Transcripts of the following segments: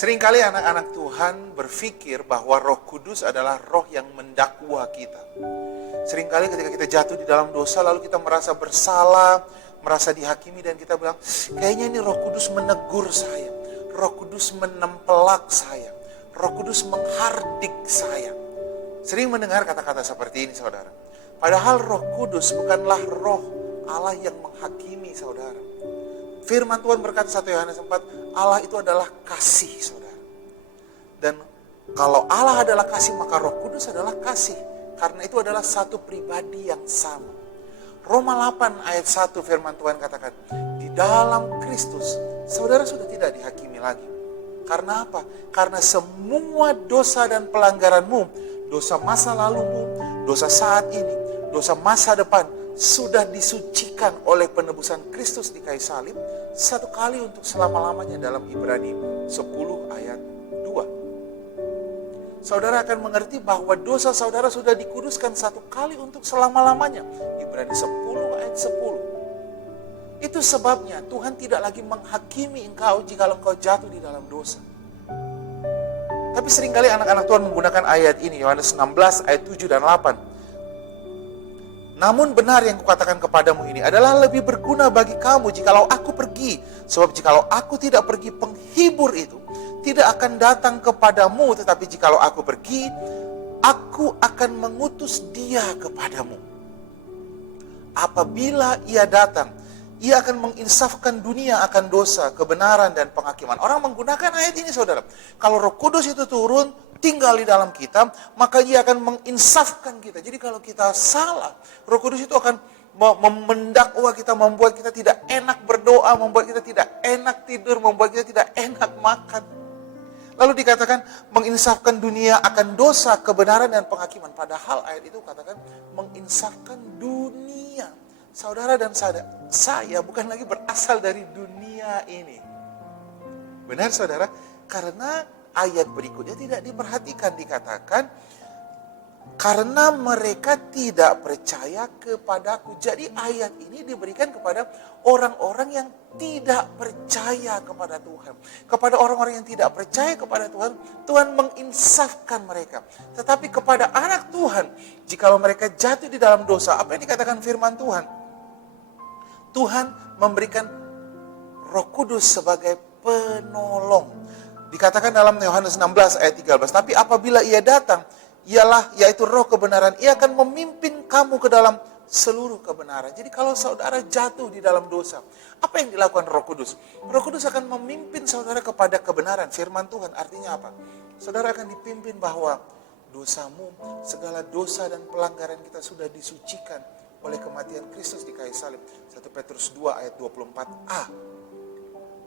Seringkali anak-anak Tuhan berpikir bahwa Roh Kudus adalah roh yang mendakwa kita. Seringkali ketika kita jatuh di dalam dosa, lalu kita merasa bersalah, merasa dihakimi, dan kita bilang, kayaknya ini Roh Kudus menegur saya, Roh Kudus menempelak saya, Roh Kudus menghardik saya. Sering mendengar kata-kata seperti ini, saudara. Padahal Roh Kudus bukanlah roh Allah yang menghakimi, saudara. Firman Tuhan berkata 1 Yohanes 4, Allah itu adalah kasih, saudara. Dan kalau Allah adalah kasih, maka Roh Kudus adalah kasih. Karena itu adalah satu pribadi yang sama. Roma 8 ayat 1 firman Tuhan katakan, di dalam Kristus, saudara sudah tidak dihakimi lagi. Karena apa? Karena semua dosa dan pelanggaranmu, dosa masa lalumu, dosa saat ini, dosa masa depan, sudah disucikan oleh penebusan Kristus di kayu salib satu kali untuk selama-lamanya dalam Ibrani 10 ayat 2. Saudara akan mengerti bahwa dosa saudara sudah dikuduskan satu kali untuk selama-lamanya. Ibrani 10 ayat 10. Itu sebabnya Tuhan tidak lagi menghakimi engkau jika engkau jatuh di dalam dosa. Tapi seringkali anak-anak Tuhan menggunakan ayat ini, Yohanes 16 ayat 7 dan 8. Namun benar yang kukatakan kepadamu ini adalah lebih berguna bagi kamu jikalau aku pergi. Sebab jikalau aku tidak pergi, penghibur itu tidak akan datang kepadamu. Tetapi jikalau aku pergi, aku akan mengutus dia kepadamu. Apabila ia datang, ia akan menginsafkan dunia akan dosa, kebenaran, dan penghakiman. Orang menggunakan ayat ini, saudara. Kalau Roh Kudus itu turun, tinggal di dalam kita, maka dia akan menginsafkan kita. Jadi kalau kita salah, Roh Kudus itu akan mendakwa kita, membuat kita tidak enak berdoa, membuat kita tidak enak tidur, membuat kita tidak enak makan. Lalu dikatakan menginsafkan dunia akan dosa, kebenaran, dan penghakiman. Padahal ayat itu katakan menginsafkan dunia. Saudara dan saya bukan lagi berasal dari dunia ini. Benar, saudara? Karena ayat berikutnya tidak diperhatikan, dikatakan karena mereka tidak percaya kepadaku. Jadi ayat ini diberikan kepada orang-orang yang tidak percaya kepada Tuhan. Kepada orang-orang yang tidak percaya kepada Tuhan, Tuhan menginsafkan mereka. Tetapi kepada anak Tuhan, jikalau mereka jatuh di dalam dosa, apa yang dikatakan firman Tuhan? Tuhan memberikan Roh Kudus sebagai penolong. Dikatakan dalam Yohanes 16 ayat 13, tapi apabila ia datang, yaitu roh kebenaran, ia akan memimpin kamu ke dalam seluruh kebenaran. Jadi kalau saudara jatuh di dalam dosa, apa yang dilakukan Roh Kudus? Roh Kudus akan memimpin saudara kepada kebenaran. Firman Tuhan artinya apa? Saudara akan dipimpin bahwa dosamu, segala dosa dan pelanggaran kita sudah disucikan oleh kematian Kristus di kayu salib. 1 Petrus 2 ayat 24a.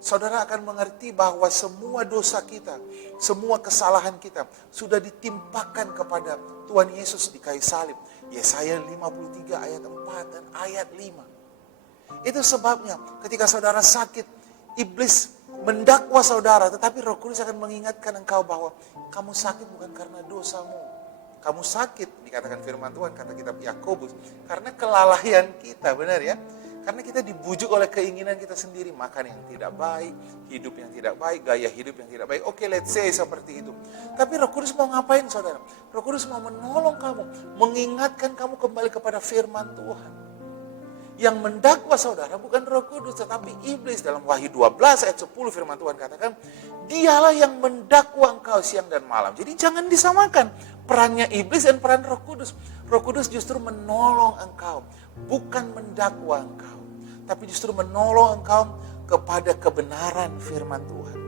Saudara akan mengerti bahwa semua dosa kita, semua kesalahan kita sudah ditimpakan kepada Tuhan Yesus di kayu salib. Yesaya 53 ayat 4 dan ayat 5. Itu sebabnya ketika saudara sakit, iblis mendakwa saudara, tetapi Roh Kudus akan mengingatkan engkau bahwa kamu sakit bukan karena dosamu. Kamu sakit, dikatakan firman Tuhan, kata kitab Yakobus, karena kelalaian kita, benar ya? Karena kita dibujuk oleh keinginan kita sendiri, makan yang tidak baik, hidup yang tidak baik, gaya hidup yang tidak baik. Oke, let's say seperti itu. Tapi Roh Kudus mau ngapain, saudara? Roh Kudus mau menolong kamu, mengingatkan kamu kembali kepada firman Tuhan. Yang mendakwa saudara bukan Roh Kudus, tetapi iblis. Dalam Wahyu 12 ayat 10 firman Tuhan katakan, dialah yang mendakwa engkau siang dan malam. Jadi jangan disamakan perannya iblis dan peran Roh Kudus. Roh Kudus justru menolong engkau, bukan mendakwa engkau, tapi justru menolong engkau kepada kebenaran firman Tuhan.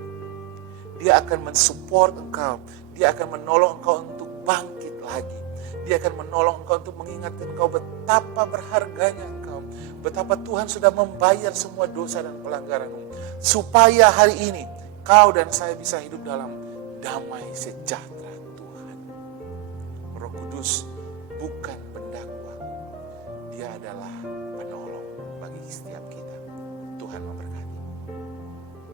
Dia akan mensupport engkau, dia akan menolong engkau untuk bangkit lagi. Dia akan menolong engkau untuk mengingatkan engkau betapa berharganya engkau, betapa Tuhan sudah membayar semua dosa dan pelanggaranmu, supaya hari ini kau dan saya bisa hidup dalam damai sejahtera Tuhan. Roh Kudus bukan pendakwa, dia adalah penolong bagi setiap kita. Tuhan memberkati.